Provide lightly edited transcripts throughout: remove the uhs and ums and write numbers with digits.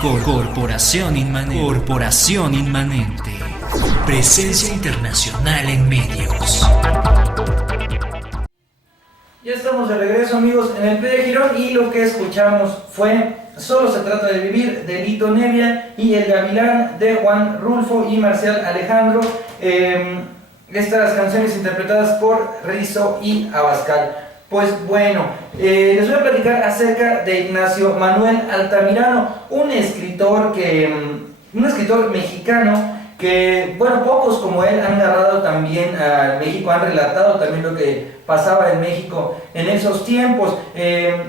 Corporación Inmanente. Presencia internacional en medios. Ya estamos de regreso, amigos, en el P de Girón, y lo que escuchamos fue Solo se trata de vivir, de Lito Nevia, y El Gavilán, de Juan Rulfo y Marcial Alejandro. Estas canciones interpretadas por Rizzo y Abascal. Pues bueno, les voy a platicar acerca de Ignacio Manuel Altamirano, un escritor mexicano que, bueno, pocos como él han narrado también a México, han relatado también lo que pasaba en México en esos tiempos,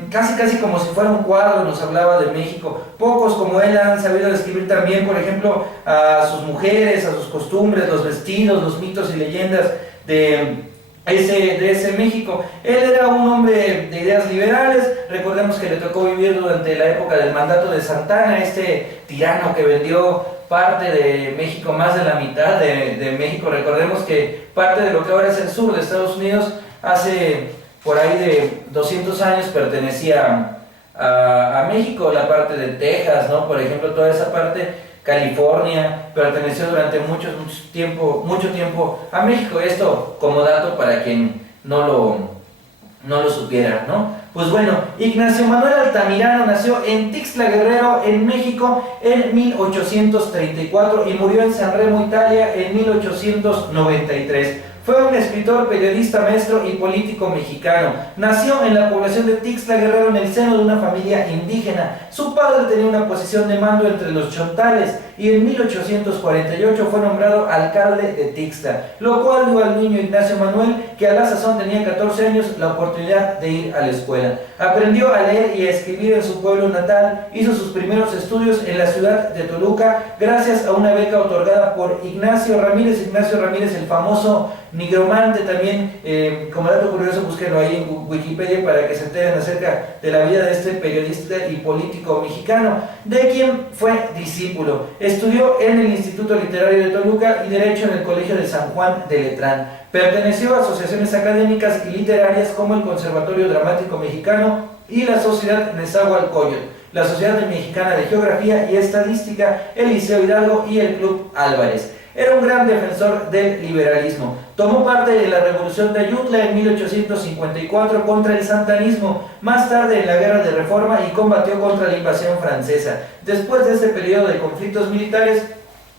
casi como si fuera un cuadro nos hablaba de México. Pocos como él han sabido describir también, por ejemplo, a sus mujeres, a sus costumbres, los vestidos, los mitos y leyendas de ese México. Él era un hombre de ideas liberales. Recordemos que le tocó vivir durante la época del mandato de Santana, este tirano que vendió parte de México, más de la mitad de México. Recordemos que parte de lo que ahora es el sur de Estados Unidos, hace por ahí de 200 años pertenecía a México. La parte de Texas, ¿no? Por ejemplo, toda esa parte, California, perteneció durante mucho tiempo a México. Esto como dato para quien no lo supiera, ¿no? Pues bueno, Ignacio Manuel Altamirano nació en Tixla Guerrero, en México, en 1834 y murió en San Remo, Italia, en 1893. Fue un escritor, periodista, maestro y político mexicano. Nació en la población de Tixla Guerrero en el seno de una familia indígena. Su padre tenía una posición de mando entre los chontales y en 1848 fue nombrado alcalde de Tixla, lo cual dio al niño Ignacio Manuel, que a la sazón tenía 14 años, la oportunidad de ir a la escuela. Aprendió a leer y a escribir en su pueblo natal, hizo sus primeros estudios en la ciudad de Toluca gracias a una beca otorgada por Ignacio Ramírez, el famoso nigromante. También, como dato curioso, búsquenlo ahí en Wikipedia para que se enteren acerca de la vida de este periodista y político mexicano, de quien fue discípulo. Estudió en el Instituto Literario de Toluca y Derecho en el Colegio de San Juan de Letrán. Perteneció a asociaciones académicas y literarias como el Conservatorio Dramático Mexicano y la Sociedad Nezahualcóyotl, la Sociedad Mexicana de Geografía y Estadística, el Liceo Hidalgo y el Club Álvarez. Era un gran defensor del liberalismo. Tomó parte de la Revolución de Ayutla en 1854 contra el santanismo, más tarde en la Guerra de Reforma, y combatió contra la invasión francesa. Después de este periodo de conflictos militares,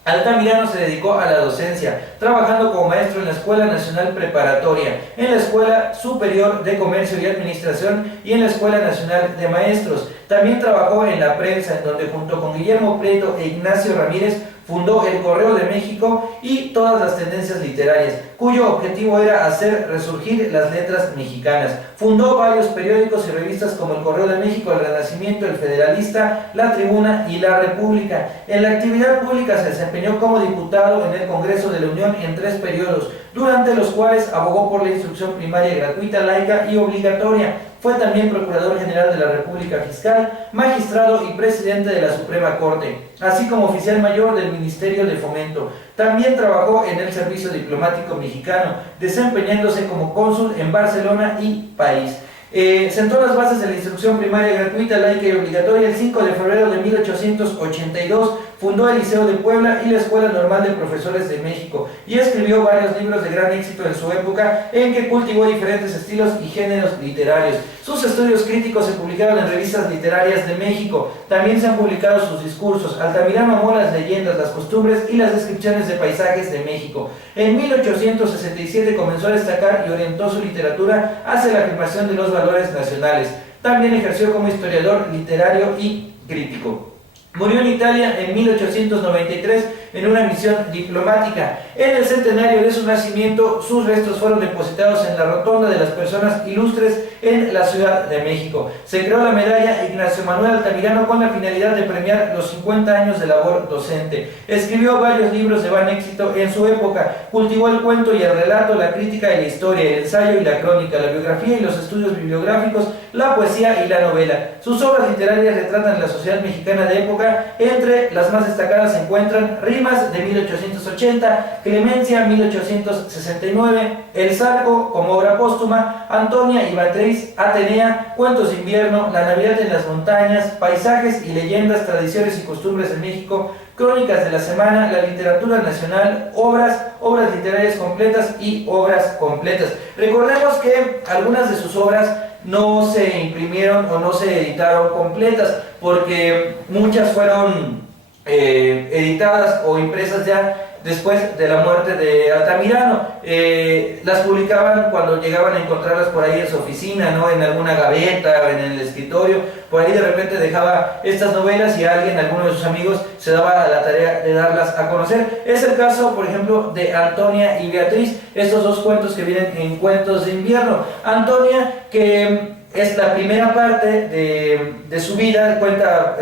Altamirano se dedicó a la docencia, trabajando como maestro en la Escuela Nacional Preparatoria, en la Escuela Superior de Comercio y Administración y en la Escuela Nacional de Maestros. También trabajó en la prensa, en donde junto con Guillermo Prieto e Ignacio Ramírez fundó el Correo de México y todas las tendencias literarias, cuyo objetivo era hacer resurgir las letras mexicanas. Fundó varios periódicos y revistas como el Correo de México, el Renacimiento, el Federalista, la Tribuna y la República. En la actividad pública se desempeñó como diputado en el Congreso de la Unión en 3 periodos, durante los cuales abogó por la instrucción primaria gratuita, laica y obligatoria. Fue también Procurador General de la República Fiscal, magistrado y presidente de la Suprema Corte, así como oficial mayor del Ministerio de Fomento. También trabajó en el Servicio Diplomático Mexicano, desempeñándose como cónsul en Barcelona y París. Sentó las bases de la instrucción primaria gratuita, laica y obligatoria. El 5 de febrero de 1882 fundó el Liceo de Puebla y la Escuela Normal de Profesores de México, y escribió varios libros de gran éxito en su época, en que cultivó diferentes estilos y géneros literarios. Sus estudios críticos se publicaron en revistas literarias de México. También se han publicado sus discursos. Altamirano amó las leyendas, las costumbres y las descripciones de paisajes de México. En 1867 comenzó a destacar y orientó su literatura hacia la afirmación de los valores nacionales. También ejerció como historiador literario y crítico. Murió en Italia en 1893 en una misión diplomática. En el centenario de su nacimiento, sus restos fueron depositados en la Rotonda de las Personas Ilustres en la Ciudad de México. Se creó la medalla Ignacio Manuel Altamirano con la finalidad de premiar los 50 años de labor docente. Escribió varios libros de gran éxito en su época. Cultivó el cuento y el relato, la crítica y la historia, el ensayo y la crónica, la biografía y los estudios bibliográficos, la poesía y la novela. Sus obras literarias retratan la sociedad mexicana de época. Entre las más destacadas se encuentran Rimas de 1880, Clemencia 1869, El Zarco como obra póstuma, Antonia y Batrey Beatriz, Atenea, Cuentos de invierno, La Navidad en las montañas, Paisajes y leyendas, tradiciones y costumbres en México, Crónicas de la semana, La literatura nacional, obras literarias completas y obras completas. Recordemos que algunas de sus obras no se imprimieron o no se editaron completas, porque muchas fueron editadas o impresas ya después de la muerte de Altamirano. Las publicaban cuando llegaban a encontrarlas por ahí en su oficina, ¿no? En alguna gaveta, en el escritorio. Por ahí de repente dejaba estas novelas y alguien, alguno de sus amigos, se daba a la tarea de darlas a conocer. Es el caso, por ejemplo, de Antonia y Beatriz, estos dos cuentos que vienen en Cuentos de invierno. Antonia, que es la primera parte de su vida, cuenta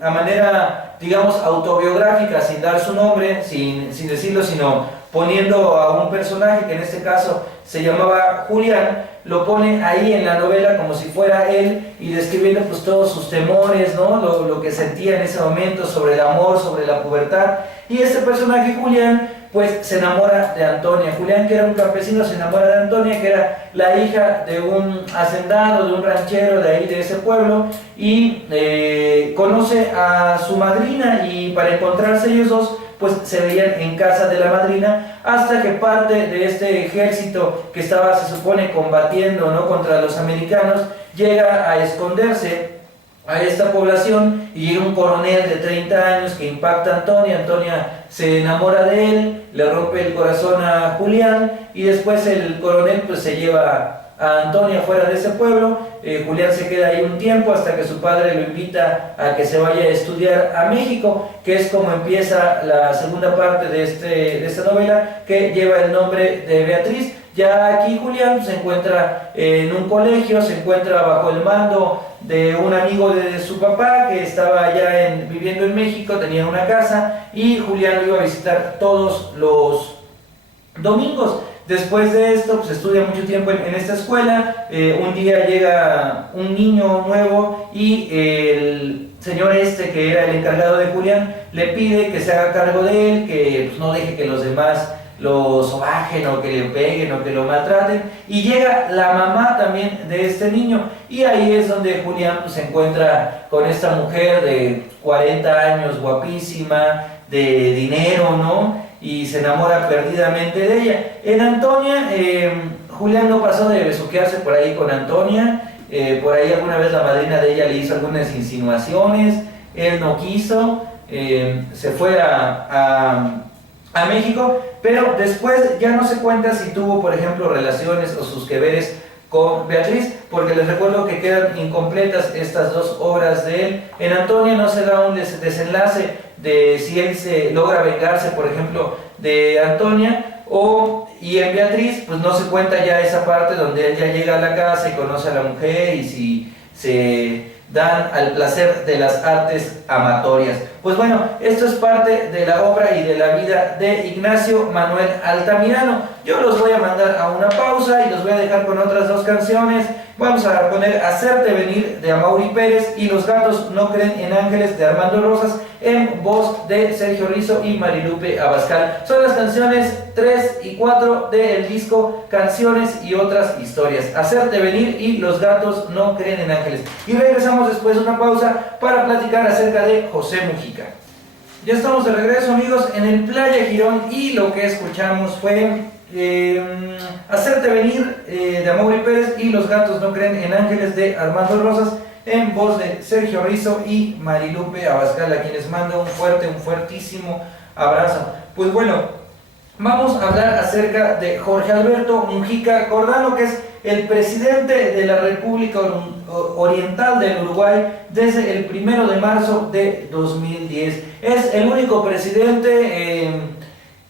a manera, digamos, autobiográfica, sin dar su nombre, sin decirlo, sino poniendo a un personaje que en este caso se llamaba Julián. Lo pone ahí en la novela como si fuera él y describiendo pues todos sus temores, ¿no? Lo que sentía en ese momento sobre el amor, sobre la pubertad. Y este personaje Julián pues se enamora de Antonia. Julián, que era un campesino, se enamora de Antonia, que era la hija de un hacendado, de un ranchero de ahí, de ese pueblo, y conoce a su madrina, y para encontrarse ellos dos, pues se veían en casa de la madrina, hasta que parte de este ejército que estaba, se supone, combatiendo, ¿no?, contra los americanos, llega a esconderse a esta población, y llega un coronel de 30 años que impacta a Antonia. Antonia se enamora de él, le rompe el corazón a Julián, y después el coronel pues se lleva a Antonia fuera de ese pueblo. Julián se queda ahí un tiempo hasta que su padre lo invita a que se vaya a estudiar a México, que es como empieza la segunda parte de esta novela, que lleva el nombre de Beatriz. Ya aquí Julián se encuentra en un colegio, se encuentra bajo el mando de un amigo de su papá que estaba ya viviendo en México, tenía una casa, y Julián lo iba a visitar todos los domingos. Después de esto, pues estudia mucho tiempo en esta escuela. Un día llega un niño nuevo, y el señor que era el encargado de Julián, le pide que se haga cargo de él, que pues no deje que los demás lo sobajen o que le peguen o que lo maltraten. Y llega la mamá también de este niño, y ahí es donde Julián pues, se encuentra con esta mujer de 40 años, guapísima, de dinero, ¿no? Y se enamora perdidamente de ella. En Antonia, Julián no pasó de besuquearse por ahí con Antonia. Por ahí alguna vez la madrina de ella le hizo algunas insinuaciones, él no quiso, se fue a México, pero después ya no se cuenta si tuvo, por ejemplo, relaciones o sus que veres con Beatriz, porque les recuerdo que quedan incompletas estas dos obras de él. En Antonia no se da un desenlace de si él se logra vengarse, por ejemplo, de Antonia, y en Beatriz pues no se cuenta ya esa parte donde él ya llega a la casa y conoce a la mujer, y si se dan al placer de las artes amatorias. Pues bueno, esto es parte de la obra y de la vida de Ignacio Manuel Altamirano. Yo los voy a mandar a una pausa y los voy a dejar con otras dos canciones. Vamos a poner Hacerte venir de Amaury Pérez y Los gatos no creen en ángeles de Armando Rosas, en voz de Sergio Rizzo y Marilupe Abascal. Son las canciones 3 y 4 del disco Canciones y otras historias. Hacerte venir y Los gatos no creen en ángeles. Y regresamos después de una pausa para platicar acerca de José Mujica. Ya estamos de regreso, amigos, en el Playa Girón, y lo que escuchamos fue Hacerte venir de Amaury Pérez y Los gatos no creen en ángeles de Armando Rosas, en voz de Sergio Rizzo y Marilupe Abascal, a quienes mando un fuertísimo abrazo. Pues bueno, vamos a hablar acerca de Jorge Alberto Mujica Cordano, que es el presidente de la República Oriental del Uruguay desde el 1 de marzo de 2010. Es el único presidente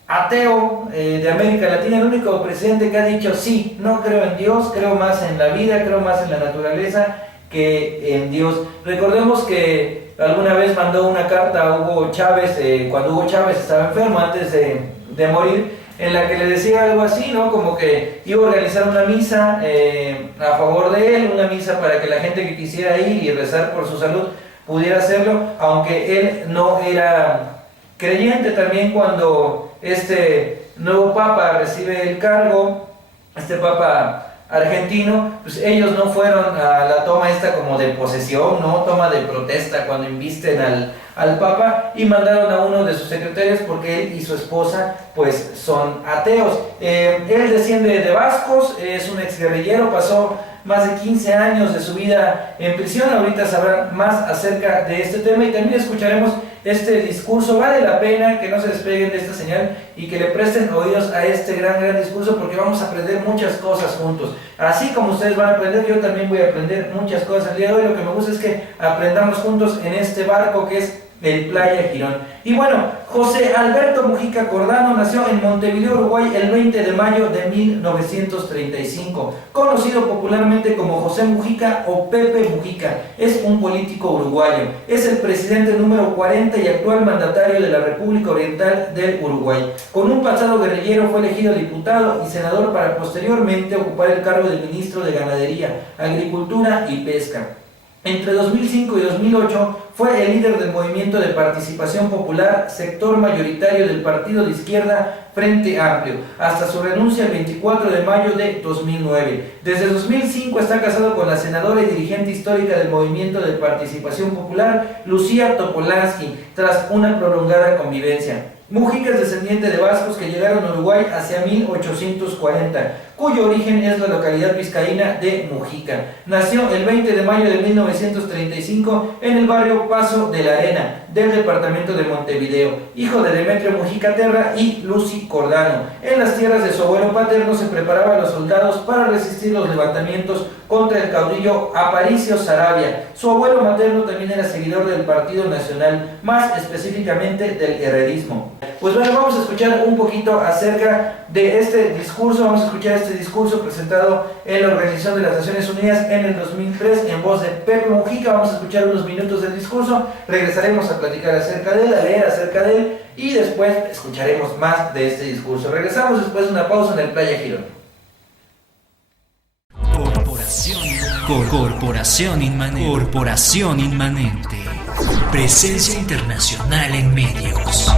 ateo de América Latina, el único presidente que ha dicho sí, no creo en Dios, creo más en la vida, creo más en la naturaleza que en Dios. Recordemos que alguna vez mandó una carta a Hugo Chávez, cuando Hugo Chávez estaba enfermo, antes de morir, en la que le decía algo así, ¿no? Como que iba a organizar una misa a favor de él, una misa para que la gente que quisiera ir y rezar por su salud pudiera hacerlo, aunque él no era creyente. También cuando este nuevo papa recibe el cargo, este papa argentino, pues ellos no fueron a la toma esta como de posesión, no toma de protesta cuando invisten al Papa, y mandaron a uno de sus secretarios porque él y su esposa pues son ateos. Él desciende de vascos, es un exguerrillero, pasó más de 15 años de su vida en prisión. Ahorita sabrán más acerca de este tema y también escucharemos este discurso. Vale la pena que no se despeguen de esta señal y que le presten oídos a este gran discurso, porque vamos a aprender muchas cosas juntos. Así como ustedes van a aprender, yo también voy a aprender muchas cosas el día de hoy. Lo que me gusta es que aprendamos juntos en este barco que es el Playa Girón. Y bueno, José Alberto Mujica Cordano nació en Montevideo, Uruguay, el 20 de mayo de 1935. Conocido popularmente como José Mujica o Pepe Mujica, es un político uruguayo. Es el presidente número 40 y actual mandatario de la República Oriental del Uruguay. Con un pasado guerrillero fue elegido diputado y senador para posteriormente ocupar el cargo de ministro de Ganadería, Agricultura y Pesca. Entre 2005 y 2008 fue el líder del Movimiento de Participación Popular, sector mayoritario del partido de izquierda Frente Amplio, hasta su renuncia el 24 de mayo de 2009. Desde 2005 está casado con la senadora y dirigente histórica del Movimiento de Participación Popular, Lucía Topolansky, tras una prolongada convivencia. Mujica es descendiente de vascos que llegaron a Uruguay hacia 1840, cuyo origen es la localidad vizcaína de Mujica. Nació el 20 de mayo de 1935 en el barrio Paso de la Arena, del departamento de Montevideo, hijo de Demetrio Mujica Terra y Lucy Cordano. En las tierras de su abuelo paterno se preparaban los soldados para resistir los levantamientos contra el caudillo Aparicio Saravia. Su abuelo materno también era seguidor del Partido Nacional, más específicamente del herrerismo. Pues bueno, vamos a escuchar un poquito acerca de este discurso. Vamos a escuchar este discurso presentado en la Organización de las Naciones Unidas en el 2003 en voz de Pepe Mujica. Vamos a escuchar unos minutos del discurso, regresaremos a platicar acerca de él, a leer acerca de él y después escucharemos más de este discurso. Regresamos después de una pausa en el Playa Girón. Corporación Inmanente. Presencia internacional en medios.